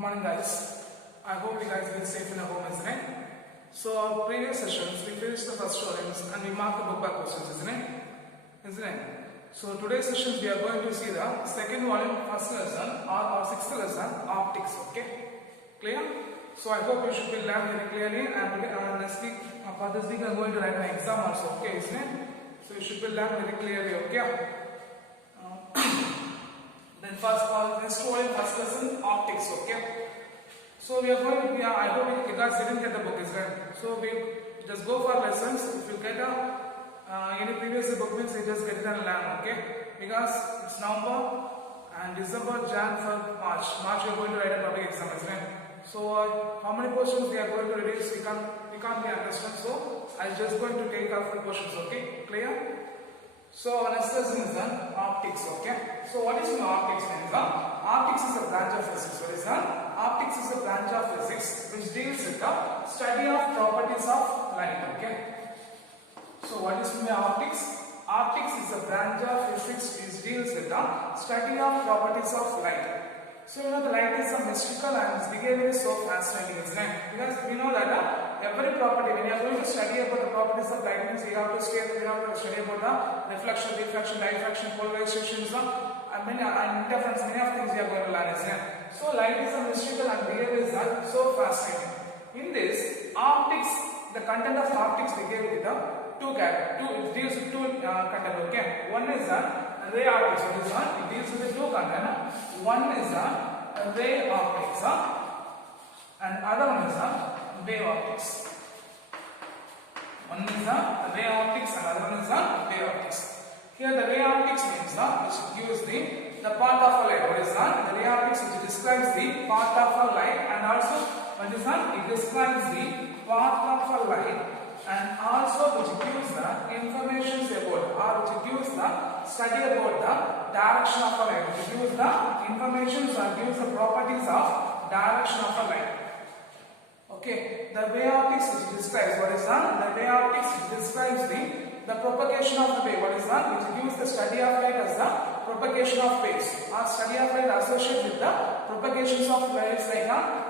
morning guys. I hope you guys been safe in your home, isn't it? So our previous sessions we finished the first stories and we marked the book back questions, isn't it? Isn't it? So today's sessions we are going to see the second volume first lesson or sixth lesson, optics. Okay, clear? So I hope you should be learned very clearly, and next week for this week I'm going to write an exam also. Okay, isn't it? So you should be learned very clearly. Okay. Then first next volume first lesson, optics. Okay. So we are going to, I hope you guys didn't get the book, is right? So we just go for lessons. If you get any previous book means you just get it and learn, okay? Because it's November and December, Jan, Feb, March. March we are going to write a public exam, is right? So how many questions we are going to reduce? We can't be understand. So I'm just going to take off the questions, okay? Clear? So our next lesson is on optics, okay? So what is optics means? Optics is a branch of physics. What is that? Optics is a branch of physics which deals with the study of properties of light, okay? So what is optics? Optics is a branch of physics which deals with the study of properties of light. So you know the light is a mystical and its behavior is so fascinating, isn't it? Because we know that every property, when you are going to study about the properties of light, means you have to study about the reflection, diffraction, diffraction, polarization, and interference, many of things you are going to learn, isn't it? So light is a mystical and behavior is so fascinating. In this optics, the content of optics we gave with the it deals with two content, okay? One is ray optics. What is that? It deals with the two content. One is ray optics, and other one is wave optics. One is ray optics and other one is wave optics. Here the ray optics means which gives the path of a light. What is that? The ray optics which describes the path of a light, and also what is that? It describes the path of a light, and also which gives the information about, or which gives the study about the direction of a light, which gives the information or gives the properties of direction of a light. Okay, the ray optics which describes, what is that? The ray optics which describes the propagation of the wave. What is that? Which gives the study of light as the propagation of waves, or study of light associated with the propagations of waves like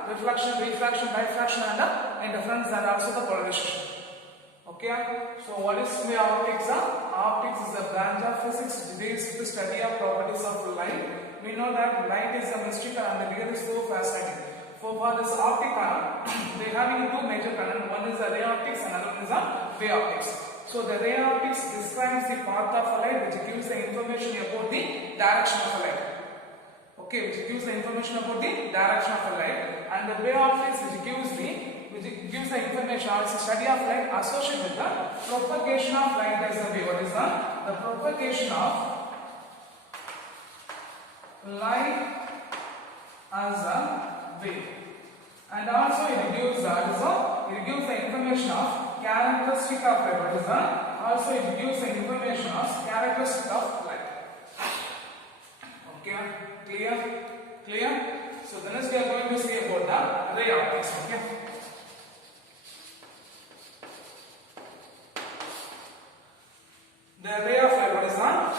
reflection, refraction, diffraction, and interference, and also the polarization. Okay, so what is optics? Optics is a branch of physics which deals with the study of properties of light. We know that light is a mystical and the behavior is so fascinating. For this optic, they having two major content. One is the ray optics and another one is the wave optics. So the ray optics describes the path of a light which gives the information about the direction of a light. Okay, which gives the information about the direction of a light, and the wave optics which gives the information or study of light associated with the propagation of light as a wave. What is that? The propagation of light as a wave, and also it gives the information of characteristic of light. What is that? Also it gives the information of characteristic of light. Okay, clear? So the next we are going to see about the ray optics. Okay. The ray of light, what is that?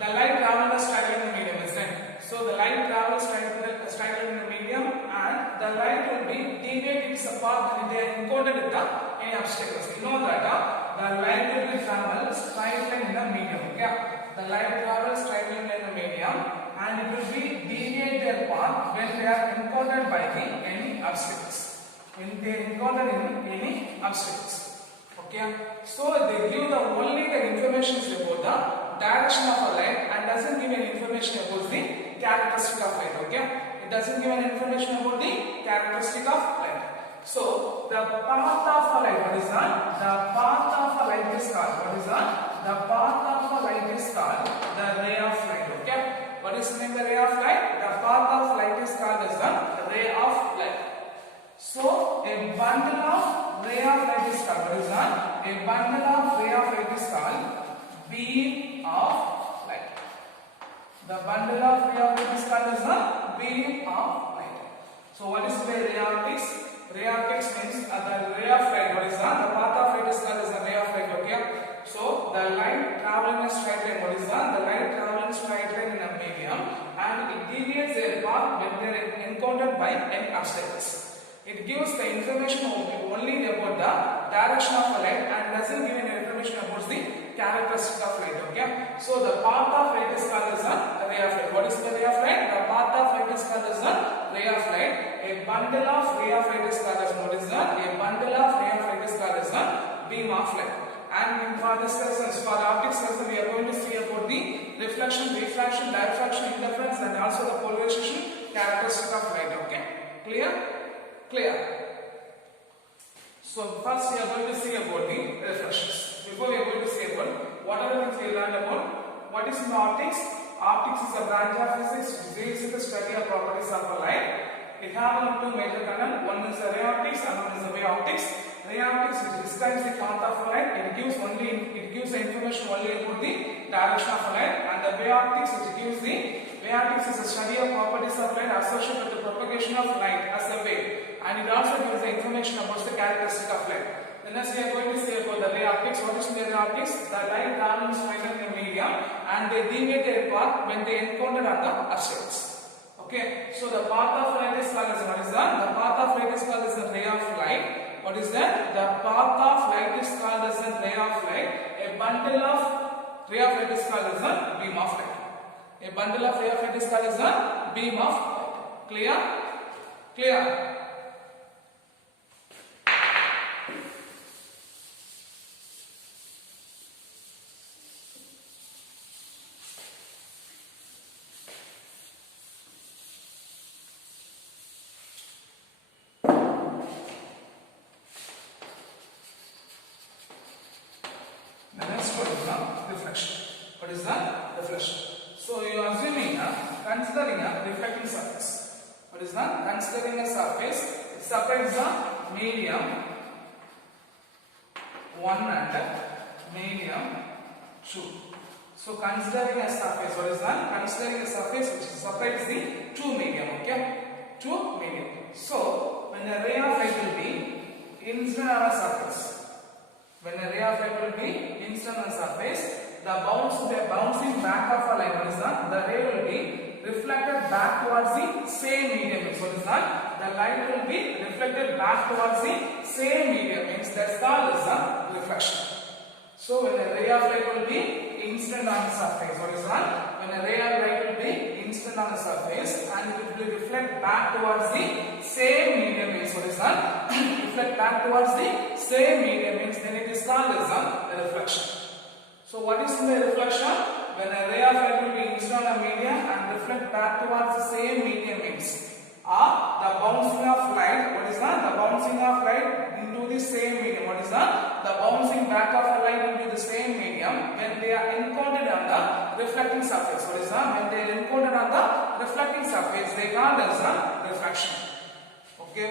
The light travels straight in the medium, isn't it? So the light travels straight in the medium, and the light will be deviate its path when they are encountered with any obstacles. You know that the light will be travel straight line in the medium. Okay? The light travels straight line in the medium, and it will be deviate their path when they are encountered by any obstacles. When they encounter any obstacles. Okay, so they give only the information about the direction of a light and doesn't give any information about the characteristic of light. Okay, it doesn't give any information about the characteristic of light. So the path of a light, what is that? The path of a light is called, what is that? The path of a light is called the ray of light. Okay, what is the name of the ray of light? The path of light is called as the ray of light. So a bundle of ray of light is called, what is that? A bundle of ray of light is called beam of light. The bundle of ray of light is called as the beam of light. So what is the ray optics? Ray optics means the ray of light. What is that? The path of light is called as the ray of light. Okay. So the light traveling in a straight line. What is that? The light traveling in a straight line in a medium, and it deviates their path when they are encountered by an obstacle. It gives the information only about the direction of a light and doesn't give any information about the characteristic of light. Okay, so the path of light is called as a ray of light. What is the ray of light? The path of light is called as a ray of light. A bundle of ray of light is called as what is that? A bundle of ray of light is called as a beam of light. And for this lesson, for the optics lesson, we are going to see about the reflection, refraction, diffraction, interference, and also the polarization characteristic of light. Okay, clear? Clear. So first we are going to see about the reflections. Before we are going to see about what are the things we learned about, what is in the optics? Optics is a branch of physics which deals with the study of properties of a light. It has two major content. One is the ray optics and one is the wave optics. Ray optics which describes the path of light. It gives the information only about the direction of light, and the wave optics which gives the wave optics is a study of properties of light associated with the propagation of light as a wave, and it also gives the information about the characteristic of light. Then as we are going to see about the ray optics, what is the ray optics? The light travels further in the medium and they deviate their path when they encounter on the obstacles. Okay, so the path of light is called as what is that? The path of light is called as the ray of light. What is that? The path of light is called as a ray of light. A bundle of ray of light is called as a beam of light. A bundle of ray of light is called as a beam of light. Clear? Clear? Reflection. What is that? Reflection. So you are assuming, considering a reflecting surface. What is that? Considering a surface, it separates the medium 1 and medium 2. So considering a surface, what is that? Considering a surface which separates the two medium. Okay, two medium. So when a ray of light will be incident on a surface, when a ray of light will be incident on a surface, the bouncing back of a light, what is that? The ray will be reflected back towards the same medium. What is that? The light will be reflected back towards the same medium. Means that's called as a reflection. So when a ray of light will be incident on the surface, what is that? When a ray of light will be incident on the surface and it will reflect back towards the same medium. Means what is that? Reflect back towards the same medium. Means then it is called as a reflection. So what is the reflection? When a ray of light will be incident on a medium and reflect back towards the same medium means the bouncing of light. What is that? The bouncing of light into the same medium. What is that? The bouncing back of a light into the same medium when they are encountered on the reflecting surface. What is that? When they are encountered on the reflecting surface, they call as a reflection. Okay,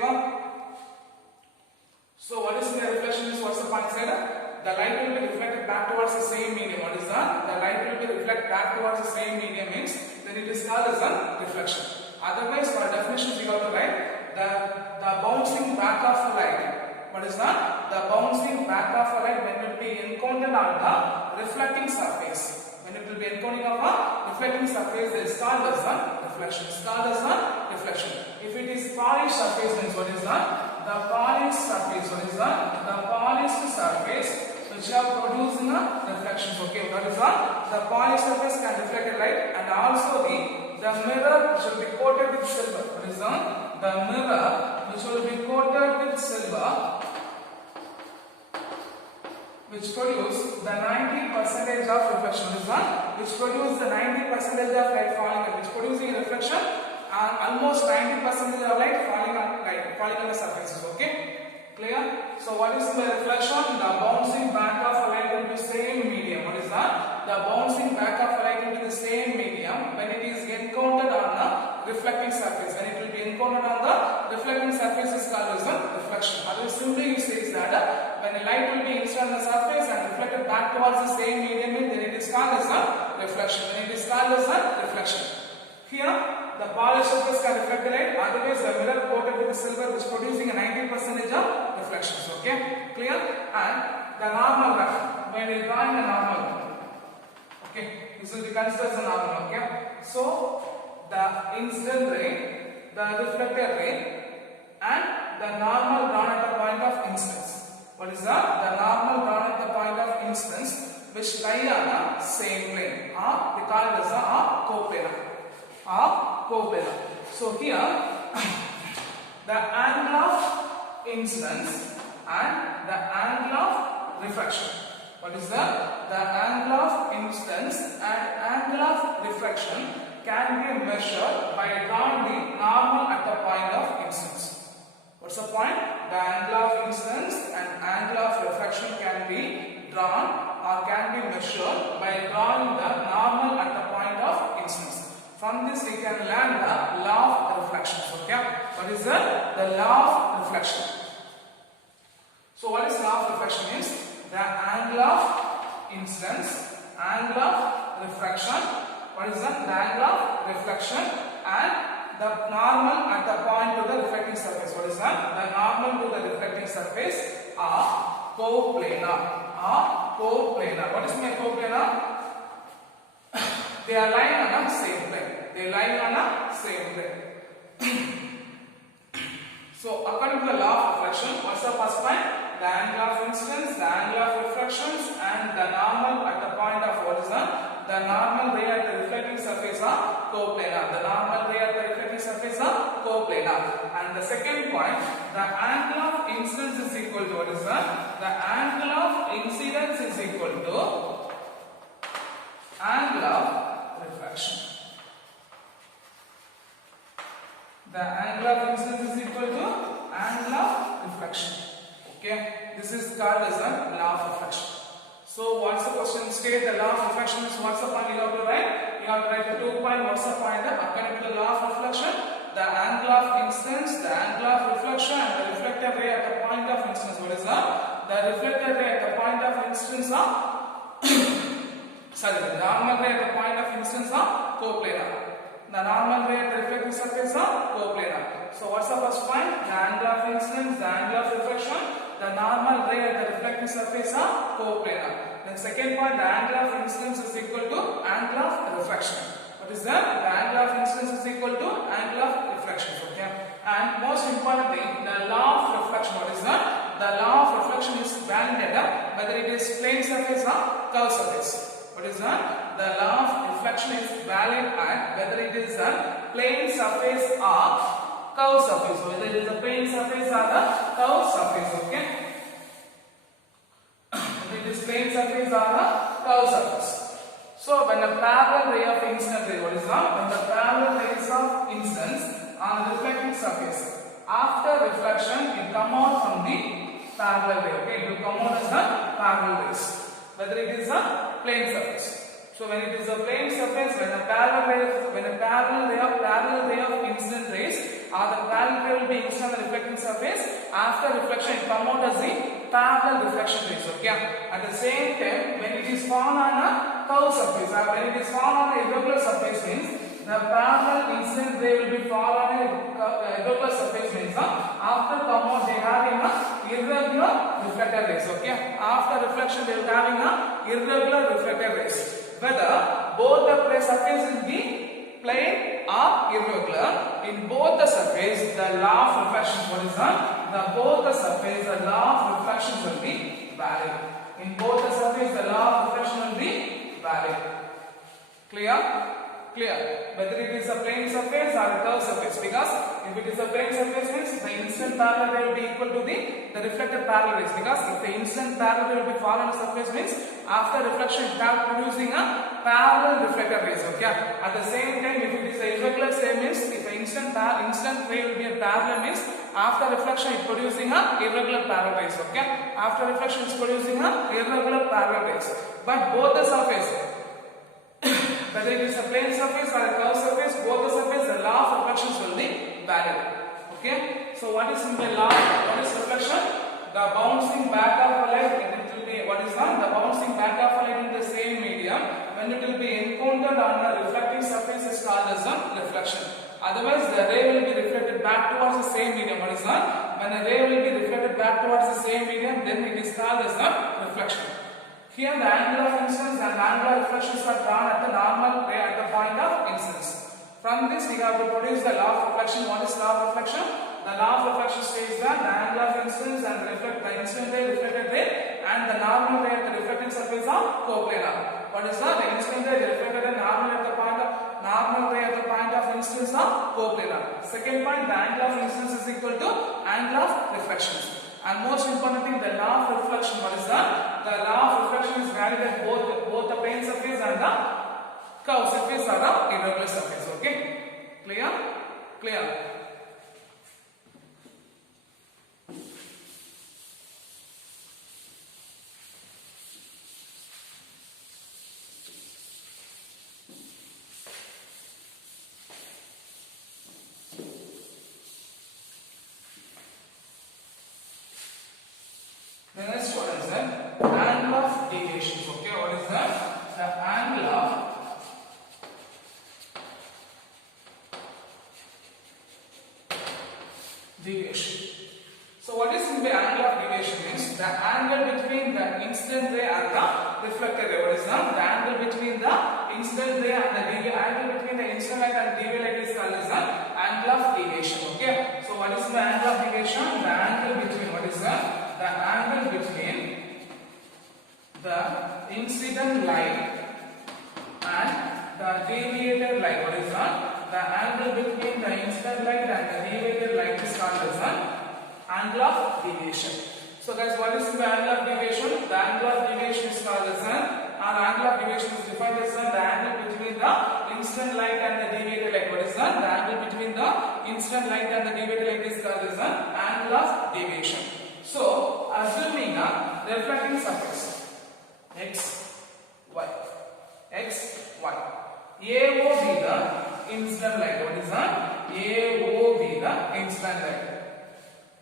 so what is the reflection? What's the point said? The light will be reflected back towards the same medium. What is that? The light will be reflected back towards the same medium means then it is called as a reflection. Otherwise, for definitions we got to write the bouncing back of a light. What is that? The bouncing back of a light when it will be encountered on the reflecting surface. When it will be encoding of a reflecting surface, it is called as a reflection. It is called as a reflection. If it is polished surface, means what is that? The polished surface. What is that? The polished surface which are producing a reflections. Okay, that is what? The polished surface can reflect light, and also the mirror which will be coated with silver. What is that? The mirror which will be coated with silver, which produce the 90% of reflection. Is that? Which produce the 90% of light falling, which producing a reflection, and almost 90% of light falling on the surfaces. Okay, clear? So what is the reflection? The bouncing back of a light into the same medium. What is that? The bouncing back of a light into the same medium when it is encountered on the reflecting surface. When it will be encountered on the reflecting surface is called as a reflection. Otherwise, simply you say is that when a light will be incident on the surface and reflected back towards the same medium, then it is called as a reflection. Then it is called as a reflection. Here, the polished surface can reflect the light. Otherwise, the mirror coated with the silver is producing a 90% of reflections. Okay, clear? And the normal graph, when you drawing a normal, okay, this will be considered as a normal. Okay, so the incident ray, the reflected ray, and the normal drawn at the point of incidence. What is that? The normal drawn at the point of incidence which lie on the same plane. We call it as a coplanar. So here the angle of incidence and the angle of refraction. What is that? The angle of incidence and angle of refraction can be measured by drawing the normal at the point of incidence. What's the point? The angle of incidence and angle of refraction can be drawn or can be measured by drawing the normal at the point of incidence. From this we can learn the law of reflection. Okay? What is that? The law of reflection. So what is law of reflection is the angle of incidence, angle of refraction. What is that? The angle of reflection and the normal at the point to the reflecting surface. What is that? The normal to the reflecting surface are coplanar. What is my coplanar? They are lying on the same plane. So according to the law of reflection, what's the first point? The angle of incidence, the angle of refractions, and the normal at the point of what is that? The normal ray at the reflecting surface are coplanar. The normal ray at the reflecting surface are coplanar. And the second point, the angle of incidence is equal to what is that? The angle of incidence is equal to angle of refraction. The angle of incidence is equal to angle of reflection. Okay, this is called as a law of reflection. So what's the question? State the law of reflection is what's the point you have to write? You have to write the 2 point. What's the point? According to the law of reflection, the angle of incidence, the angle of reflection, and the reflected ray at the point of incidence. What is that? The reflected ray at the point of incidence are the normal ray at the point of incidence are coplanar. The normal ray at the reflecting surface are coplanar. So what's the first point? The angle of incidence, the angle of reflection, the normal ray at the reflecting surface are coplanar. Then second point, the angle of incidence is equal to angle of refraction. What is that? The angle of incidence is equal to angle of refraction. Okay. And most importantly, the law of reflection. What is that? The law of reflection is validated whether it is plane surface or curved surface. What is that? The law of reflection is valid at whether it is a plane surface or curved surface. Whether it is a plane surface or a curved surface. Okay. Whether it is plane surface or a curved surface. So when the parallel ray of incident ray, what is that? When the parallel rays of incidence on the reflecting surface, after reflection it come out from the parallel ray. Okay, it will come out as a parallel rays. Whether it is a plane surface. So when it is a plane surface, when a parallel ray of incident rays or the parallel ray will be incident on the reflecting surface, after reflection it come out as the parallel reflection rays. Okay. At the same time, when it is fall on a curved surface or when it is fall on a irregular surface means the parallel incident ray will be fall on a irregular surface means after come out they having a irregular reflected rays. Okay. After reflection they will having a irregular reflected rays. Whether both the surface will be plane or irregular, in both the surface the law of reflection, what is that? The both the surface the law of reflection will be valid. In both the surface the law of reflection will be valid. Clear? Clear. Whether it is a plane surface or a curved surface, because if it is a plane surface means the incident parallel ray will be equal to the reflected parallel rays, because if the incident parallel ray will be fall on the surface means after reflection it starts producing a parallel reflected rays. Okay. At the same time, if it is a irregular say means if the incident ray will be a parallel means after reflection it producing a irregular parallel rays. Okay. After reflection it is producing a irregular parallel rays. But both the surface, whether it is a plane surface or a curved surface, both the surface the law of reflections will be valid. Okay. So what is in the law? What is reflection? The bouncing back of a light. It will be what is that? The bouncing back of a light in the same medium when it will be encountered on a reflecting surface is called as a reflection. Otherwise, the ray will be reflected back towards the same medium. What is that? When a ray will be reflected back towards the same medium, then it is called as a reflection. Here the angle of incidence and angle of reflections are drawn at the normal ray at the point of incidence. From this we have to produce the law of reflection. What is law of reflection? The law of reflection states that the angle of incidence and the incident ray, reflected ray, and the normal ray at the reflecting surface are coplanar. What is that? The incident ray, the reflected ray, normal ray at the point of incidence are coplanar. Second point, the angle of incidence is equal to angle of reflection. And most important thing, the law of reflection. What is that? The law of reflection is valid at both the plane surface and the curved surface or the irregular surface. Okay? Clear? Clear. The next one is the angle of deviations. Okay, what is that? The angle of deviation. So what is the angle of deviation means? The angle between the incident ray and the reflected ray. What is that? The angle between the incident ray and the angle between the incident light and deviated light is called as the angle of deviation. Okay. So what is the angle of deviation? The angle between, what is that? The angle between the incident light and the deviated light. What is that? The angle between the incident light and the deviated light is called as an angle of deviation. So guys, what is the angle of deviation? The angle of deviation is called as angle of deviation is defined as the angle between the incident light and the deviated light. What is that? The angle between the incident light and the deviated light is called as an angle of deviation. So, assuming a reflecting surface x, y, AO be the incident light. What is that? AO be the incident light.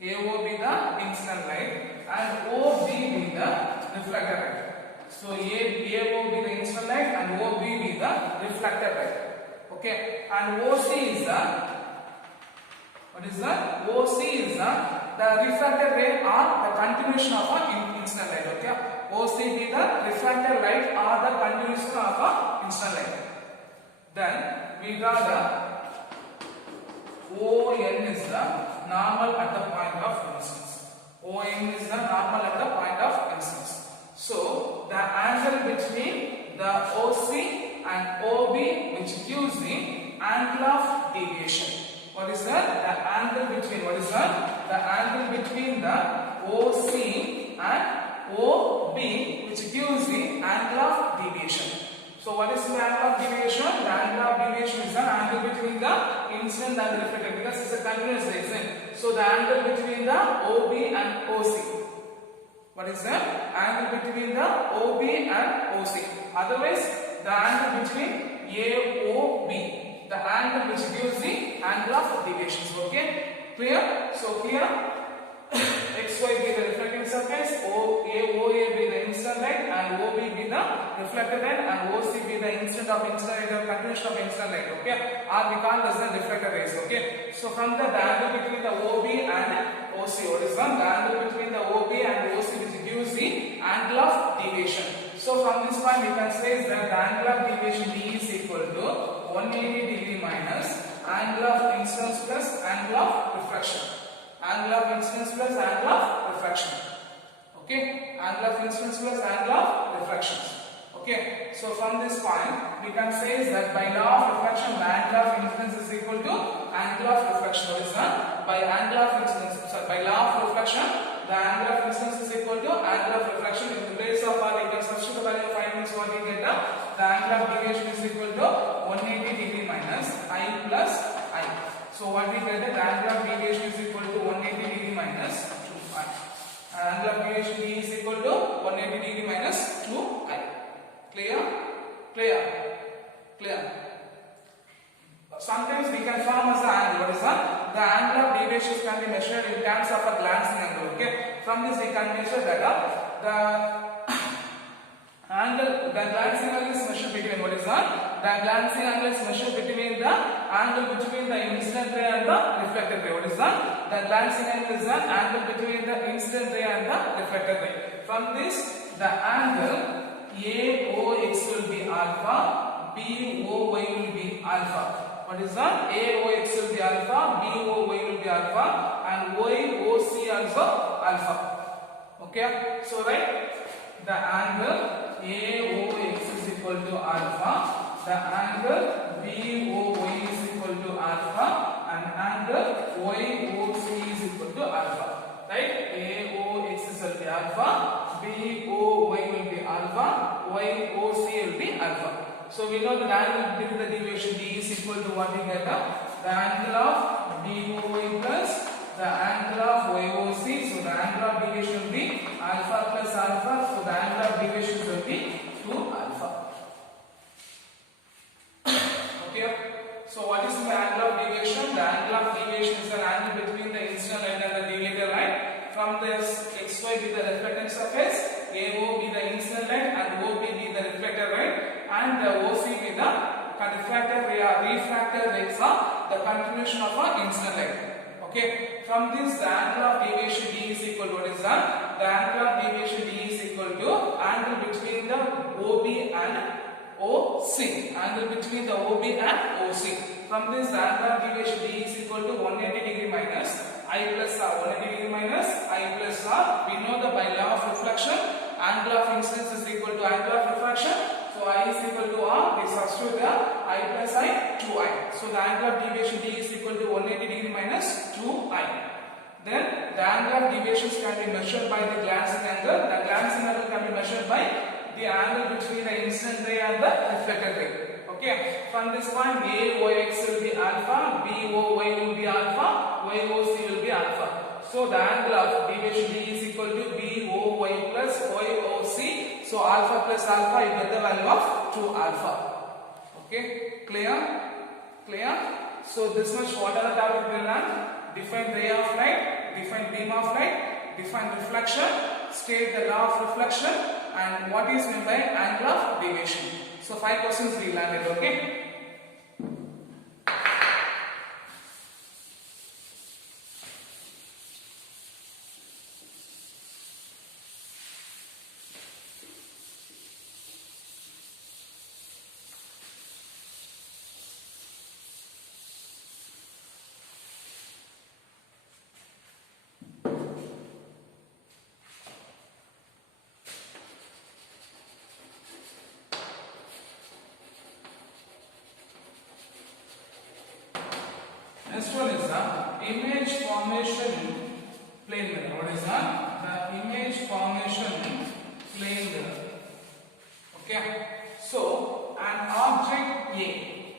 AO be the incident light and OB be the reflected light. So, AO be the incident light and OB be the reflected light. Okay, and OC is the, what is that? OC is the refracted ray or the continuation of an incident light. Okay, OC be the refracted light or the continuation of an incident light. Then we got the ON is the normal at the point of incidence. ON is the normal at the point of incidence. So the angle between the OC and OB which gives the angle of deviation. What is that? The angle between, what is that? The angle between the OC and OB which gives the angle of deviation. So what is the angle of deviation? The angle of deviation is the angle between the incident and the reflected, because it's a continuous ray. So the angle between the OB and OC. What is the angle between the OB and OC? Otherwise, the angle between AOB. The angle which gives the angle of deviations. Okay, clear? So here XY be the reflecting surface, OA be the incident light, and OB be the reflected light, and OC be the incident of incident light or continuation of incident light. Okay, or we call this the reflected rays. Okay, so from the angle between the OB and OC, what is the angle between the OB and OC which gives the angle of deviation. So from this point we can say that the angle of deviation D is equal to 180 degree minus angle of incidence plus angle of reflection. Angle of incidence plus angle of reflection. Okay, angle of incidence plus angle of reflection. Okay, so from this point we can say that by law of reflection the angle of incidence is equal to angle of reflection. What is that? By angle of incidence, sorry, by law of reflection the angle of incidence is equal to angle of reflection. In the place of R, you can substitute the value of I means what we get the angle of deviation is equal to 180 degree minus I plus I. So what we get, the angle of deviation is equal to 180 degree minus 2I. Angle of deviation D is equal to 180 degree minus 2I. Clear? Clear? Clear? Sometimes we can form as the angle. What is that? The angle of deviation can be measured in terms of a glancing angle. Okay. From this we can measure that the glancing angle is measured between, what is that? The glancing angle is measured between the angle between the incident ray and the reflected ray. What is that? The glancing angle is the angle between the incident ray and the reflected ray. From this, the angle AOX will be alpha, BOY will be alpha. What is that? AOX will be alpha, BOY will be alpha, and YOC also alpha. Okay, so right, the angle AOX is equal to alpha, the angle BOY is equal to alpha, and angle YOC is equal to alpha. Right? AOX will be alpha, BOY will be alpha, YOC will be alpha. So we know the angle between the deviation D is equal to what we get? The angle of BOY plus the angle of YOC. So the angle of deviation will be alpha plus alpha. So the angle of deviation will be 2 alpha. Okay. So what is the angle of deviation? The angle of deviation is the angle between the incident line and the deviated line. From this XY be the reflectance surface, AO be the incident line, and OB be the reflected line, and the OC be the refracted ray or refracted rays of the continuation of an incident line. Okay. From this, the angle of deviation D is equal to what is that? The angle of deviation D is equal to angle between the OB and OC. Angle between the OB and OC. From this, the angle of deviation D is equal to 180 degree minus I plus R. 180 degree minus I plus R. We know that by law of reflection, angle of incidence is equal to angle of refraction. So I is equal to R. We substitute the I plus I 2I. So the angle of deviation D is equal to 180 degree minus 2I. Then the angle of deviations can be measured by the glancing angle. The glancing angle can be measured by the angle between the incident ray and the reflected ray. Okay. From this point, AOX will be alpha, BOY will be alpha, YOC will be alpha. So the angle of deviation D is equal to BOY plus YOC. So alpha plus alpha, you get the value of 2 alpha. Okay. Clear? Clear? So this much what are the topic we will learn? Define ray of light, define beam of light, define reflection, state the law of reflection, and what is meant by angle of deviation. So 5 questions we learned it, okay? Next one is the image formation plane mirror. What is that? The image formation plane mirror. Okay. So an object A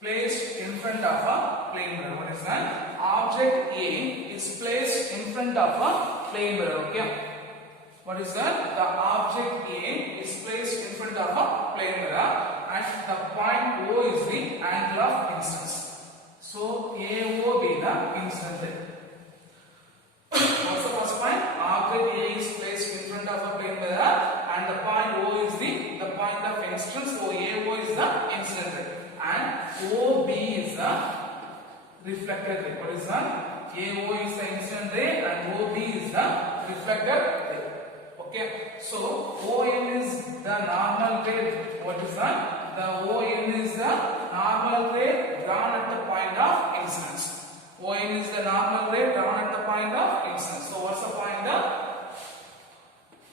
placed in front of a plane mirror. What is that? Object A is placed in front of a plane mirror. Okay. What is that? The object A is placed in front of a plane mirror, and the point O is the angle of incidence. So AO be the incident ray. What's the first point? Object A is placed in front of a plane mirror, and the point O is the point of incidence. So AO is the incident ray, and OB is the reflected ray. What is that? AO is the incident ray, and OB is the reflected ray. Okay. So ON is the normal ray. What is that? The ON is the normal ray drawn at the point of incidence. ON is the normal ray drawn at the point of incidence. So what's the point?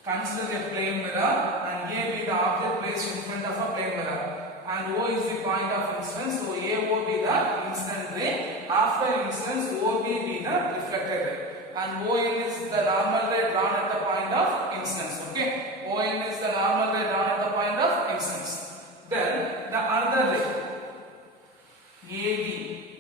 Consider a plane mirror, and A be the object placed in front of a plane mirror, and O is the point of incidence. So AO be the incident ray. After incidence, OB be the reflected ray, and ON is the normal ray drawn at the point of incidence. Okay, ON is the normal ray drawn at the point of incidence. Then the other ray, AD.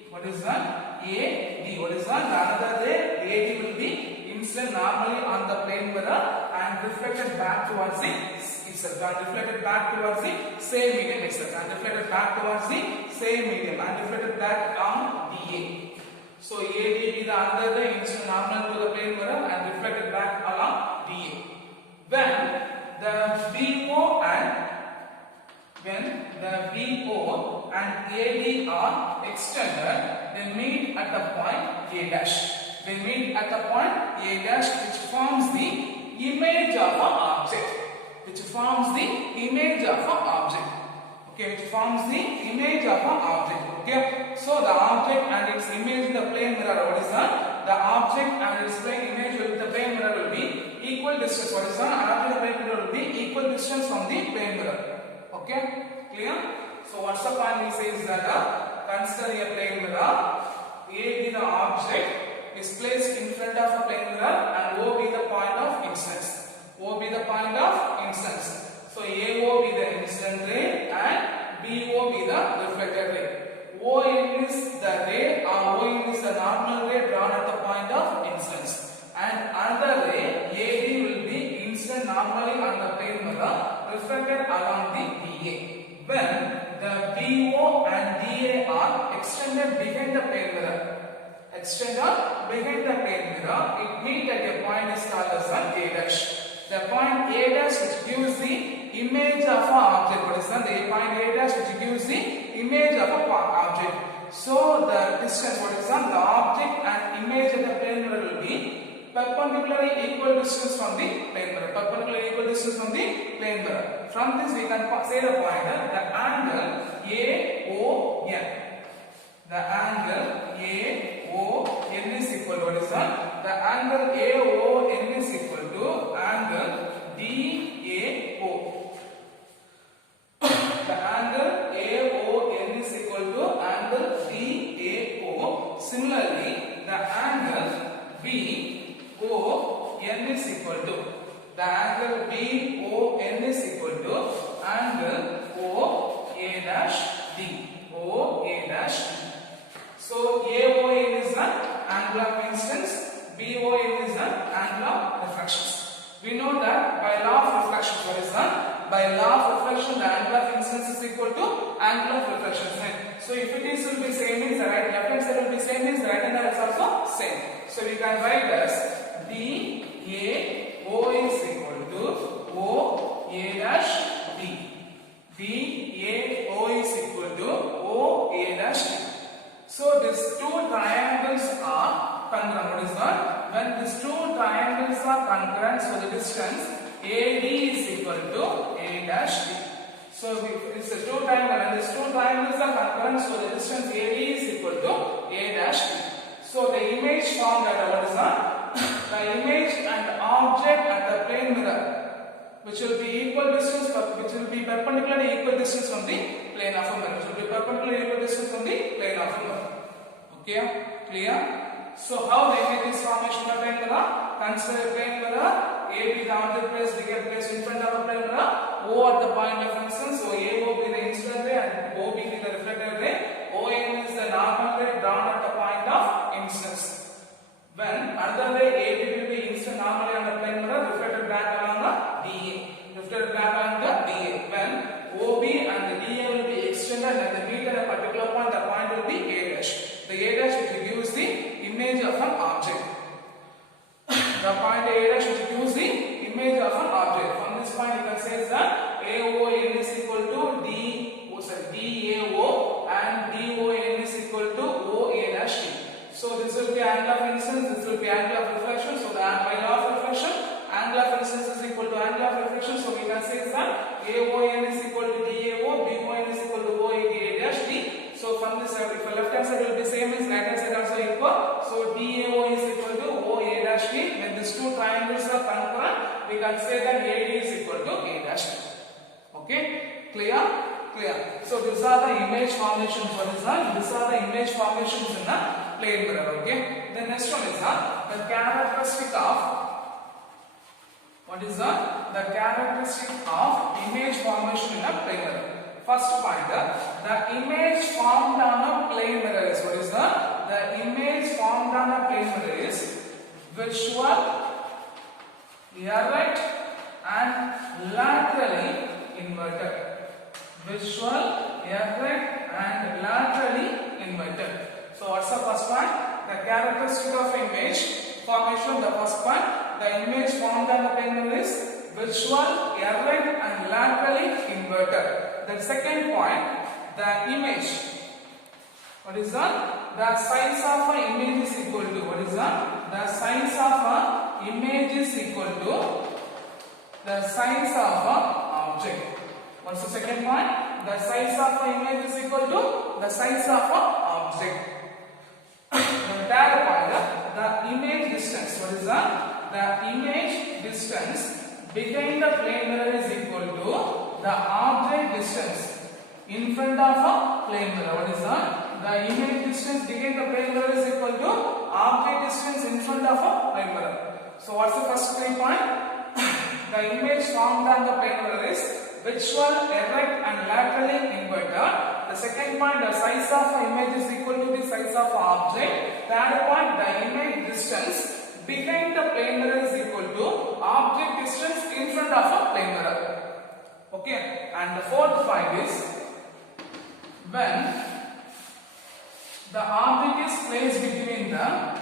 What is that? AD. What is that? The another ray, AD will be incident normally on the plane mirror and reflected back towards the itself, and reflected back towards the same medium itself, and reflected back towards the same medium, and reflected back on DA. So AD be the other ray incident normal to the plane mirror and reflected back along DA. When the BO and AD are extended, they meet at the point A dash. They meet at the point A dash, which forms the image of an object. Which forms the image of an object. okay, which forms the image of an object. Okay, so the object and its image in the plane mirror, what is that? The object and its plane image with the plane mirror will be equal distance. What is that? Object and plane mirror will be equal distance from the plane mirror. Okay, clear? So what's the point? He says that consider a plane mirror. A be the object is placed in front of a plane mirror and O be the point of incidence. O be the point of incidence. So AO be the incident ray and BO be the reflected ray. ON is the ray or ON is the normal ray drawn at the point of incidence. And another ray AD will be incident normally on the plane mirror reflected along the DA. When the BO and DA are extended behind the plane mirror. Extended behind the plane mirror, it meet at a point is called as A dash. The point A dash which gives the image of an object. What is that? The point A dash which gives the image of an object. So the distance, what is that? The object and image of the plane mirror will be perpendicularly equal distance from the plane mirror. Perpendicularly equal distance from the plane mirror. From this we can say the pointer, the angle AON. The angle AON is equal to, what is that? The angle AON is equal to angle DAO. The angle AON is equal to angle DAO. Similarly, the angle BON is equal to, the angle BON is equal to angle OA dash D. OA dash D. So AON is the angle of incidence, BON is the angle of refractions. We know that by law of reflection, what is that? By law of reflection, the angle of incidence is equal to angle of reflection. So if it is will be same, means the right left hand side will be same, means the right hand side is also same. So we can write as DAO is equal to OA dash D. DAO is equal to OA dash D. So these two triangles are congruent. What is that? When these two triangles are congruent, so the distance AD is equal to A dash D. So it's a two triangle, and these two triangles are congruent, so the distance AD is equal to A dash D. So the image formed at, what is that? The image and object at the plane mirror, which will be equal distance, which will be perpendicularly equal distance from the plane of a mirror. Which will be perpendicularly equal distance from the plane of a mirror. Okay, clear? So how the image is formation of a plane mirror? Consider a plane mirror. A be the object placed, they get placed in front of a plane mirror. O at the point of incidence. So AO be the incident ray and OB be the reflected ray. ON is the normal ray drawn at the point of incidence. When another ray AB will be incident normally on the plane mirror, reflected back along the DA. Reflected back along the DA. When OB and the DA will be extended and they meet at a particular point, the point will be A dash. The A dash which gives the image of an object. The point A dash which gives the image of an object. From this point you can say that AON is equal to DAO and DON is equal to OA dash D. So this will be angle of incidence, this will be angle of reflection. So the by law of reflection, angle of incidence is equal to angle of reflection. So we can say that AON is equal to DAO, BON is equal to OA dash D. So from this, if the left hand side will be same, means right hand side also equal. So DAO is equal to OA dash D. When these two triangles are congruent, we can say that AD is equal to A dash D. Okay, clear? Clear. So these are the image formations. What is that? These are the image formations in the plane mirror. Okay. The next one is the characteristic of, what is that? The characteristic of image formation in a plane mirror. First point, the image formed on a plane mirror is, what is that? The image formed on a plane mirror is visual, right, and laterally inverted. Visual, right, and laterally inverted. So what's the first point? The characteristic of image formation. The first point, the image formed on the plane mirror is visual, right, and laterally inverted. The second point, the image. What is that? The size of an image is equal to, what is that? The size of an image is equal to the size of an object. What's the second point? The size of an image is equal to the size of an object. The third point, the image distance. What is that? The image distance behind the plane mirror is equal to the object distance in front of a plane mirror. What is that? The image distance behind the plane mirror is equal to object distance in front of a plane mirror. So what's the first 3 point? The image formed on the plane mirror is visual, erect and laterally inverted. The second point, the size of an image is equal to the size of an object. Third point, the image distance behind the plane mirror is equal to object distance in front of a plane mirror. Okay, and the fourth point is when the object is placed between the,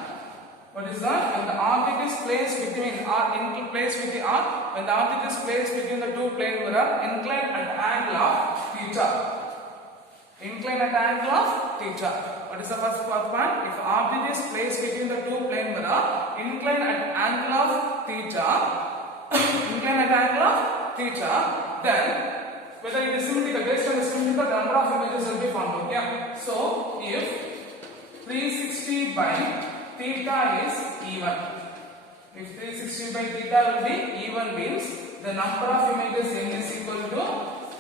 what is that? When the object is placed between or in place with the R, when the object is placed between the two plane mirror, incline at angle of theta. Incline at angle of theta. What is the first point? If object is placed between the two plane mirror, incline at angle of theta, incline at angle of theta, then whether it is symmetrical, based on the symmetrical, the number of images will be formed. Okay. So if 360 by theta is even, if 360 by theta will be even, means the number of images n is equal to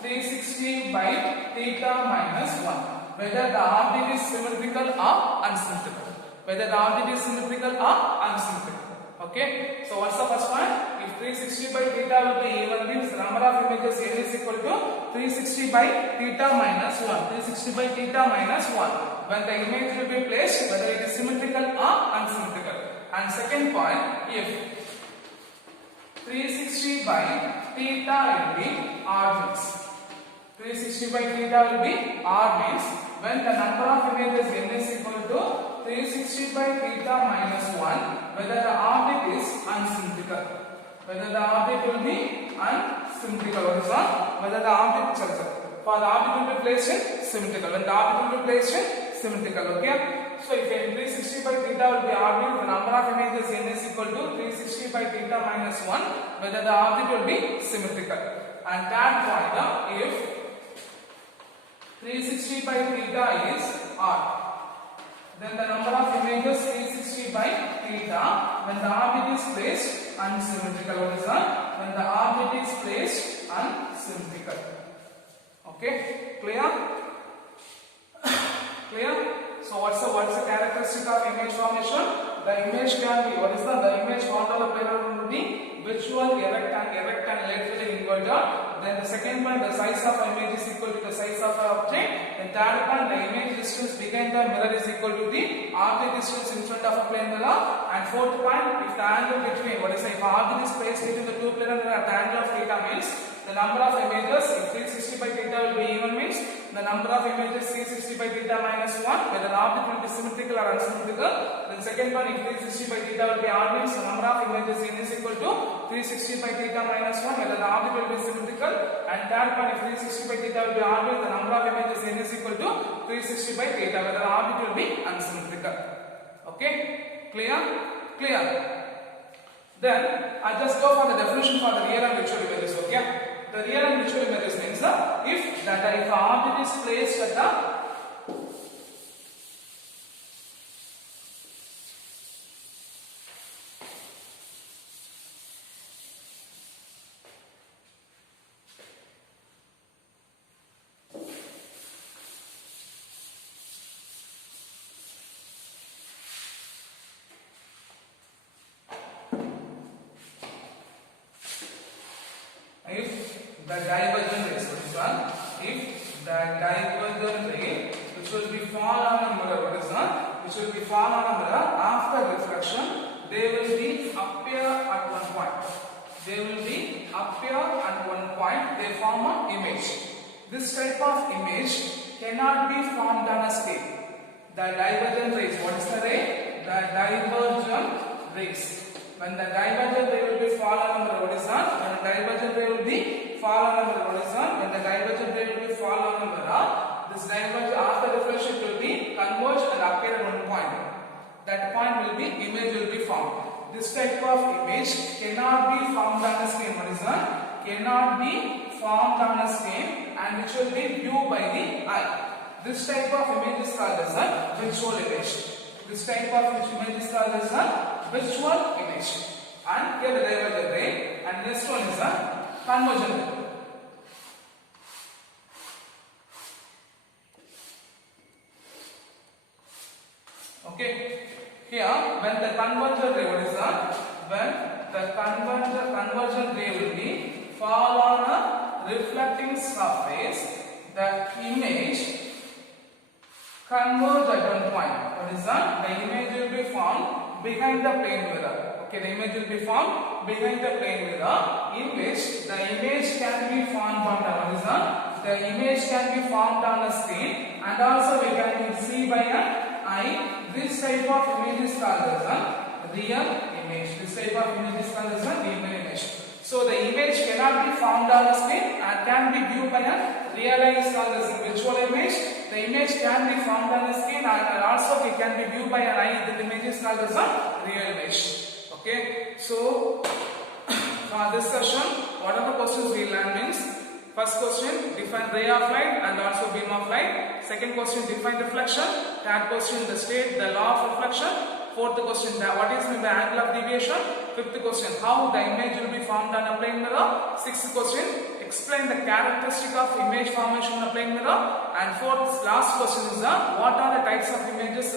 360 by theta minus 1. Whether the object is symmetrical or unsymmetrical. Whether the object is symmetrical or unsymmetrical. Okay. So what's the first one? If 360 by theta will be even, means the number of images n is equal to 360 by theta minus 1. 360 by theta minus 1. When the image will be placed, whether it is symmetrical or unsymmetrical. And second point, if 360 by theta will be odd, means 360 by theta will be odd, means when the number of images n is equal to 360 by theta minus 1, whether the object is unsymmetrical. Whether the object will be unsymmetrical. What is that? Whether the object, for the object will be placed in symmetrical. When the object will be placed in symmetrical. Okay. So if 360 by theta will be odd, means the number of images n is equal to 360 by theta minus 1, whether the object will be symmetrical. And that point, if 360 by theta is odd, then the number of images 360 by theta when the object is placed unsymmetrical. What is that? When the object is placed unsymmetrical. Okay, clear? Clear? So what's the characteristic of image formation? The image can be, what is the image formed on the plane will be visual, erect and laterally inverted. Then the second point, the size of image is equal to the size of an object. And third point, the image distance behind the mirror is equal to the object distance in front of a plane mirror. And fourth point, if the angle between, what is the, if object is placed between the two plane mirror at the angle of theta, means the number of images, if 360 by theta will be even, means the number of images 360 by theta minus 1, whether the object will be symmetrical or unsymmetrical. Then second one, if 360 by theta will be odd, means the number of images n is equal to 360 by theta minus 1, whether the object will be symmetrical. And third one, if 360 by theta will be odd, means the number of images n is equal to 360 by theta, whether the object will be unsymmetrical. Okay, clear? Clear. Then I just go for the definition for the real and virtual images. Okay. The real and virtual images means if the object is placed at the divergent rays, what is that? If the divergent ray which will be fall on a mirror, what is that? Which will be fall on a mirror after reflection, they will be appear at one point. They will be appear at one point. They form an image. This type of image cannot be formed on a scale. The divergent rays. What is the ray? The divergent rays. When the divergent ray will be fall on a mirror, what is that? When the divergent ray will be fall on a mirror, what is that? When the divergent ray will be fall on a mirror, this divergent after reflection will be converged and appear at one point. That point will be image will be formed. This type of image cannot be formed on the screen. What is that? Cannot be formed on a screen and which will be viewed by the eye. This type of image is called as a visual image. This type of image is called as a visual image. And here the divergent ray, and next one is a convergent ray. Okay, here when the convergent ray, what is that? When the convergent ray will be fall on a reflecting surface, the image converge at one point. What is that? The image will be formed behind the plane mirror. Okay, the image will be formed behind the plane mirror, in which the image can be formed on the, what is that? The image can be formed on a screen, and also we can see by an eye. This type of image is called as a real image. This type of image is called as a real image. So the image cannot be formed on a screen and can be viewed by a real eye is called as a visual image. The image can be formed on a screen and also it can be viewed by an eye. The image is called as a real image. Okay. So for this session, what are the questions we learned means, first question, define ray of light and also beam of light. Second question, define reflection. Third question, the state, the law of reflection. Fourth question, what is the angle of deviation. Fifth question, how the image will be formed on a plane mirror. Sixth question, explain the characteristic of image formation on a plane mirror. And fourth, last question is what are the types of images,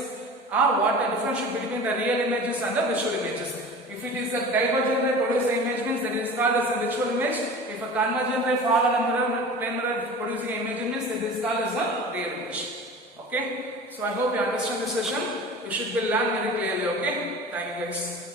or what the difference between the real images and the visual images. If it is a divergent ray produce the image means that is called as a visual image. If a convergent ray fall on a mirror, plane mirror producing image means that is called as a real image. Okay. So I hope you understand this session. You should be learned very clearly. Okay. Thank you guys.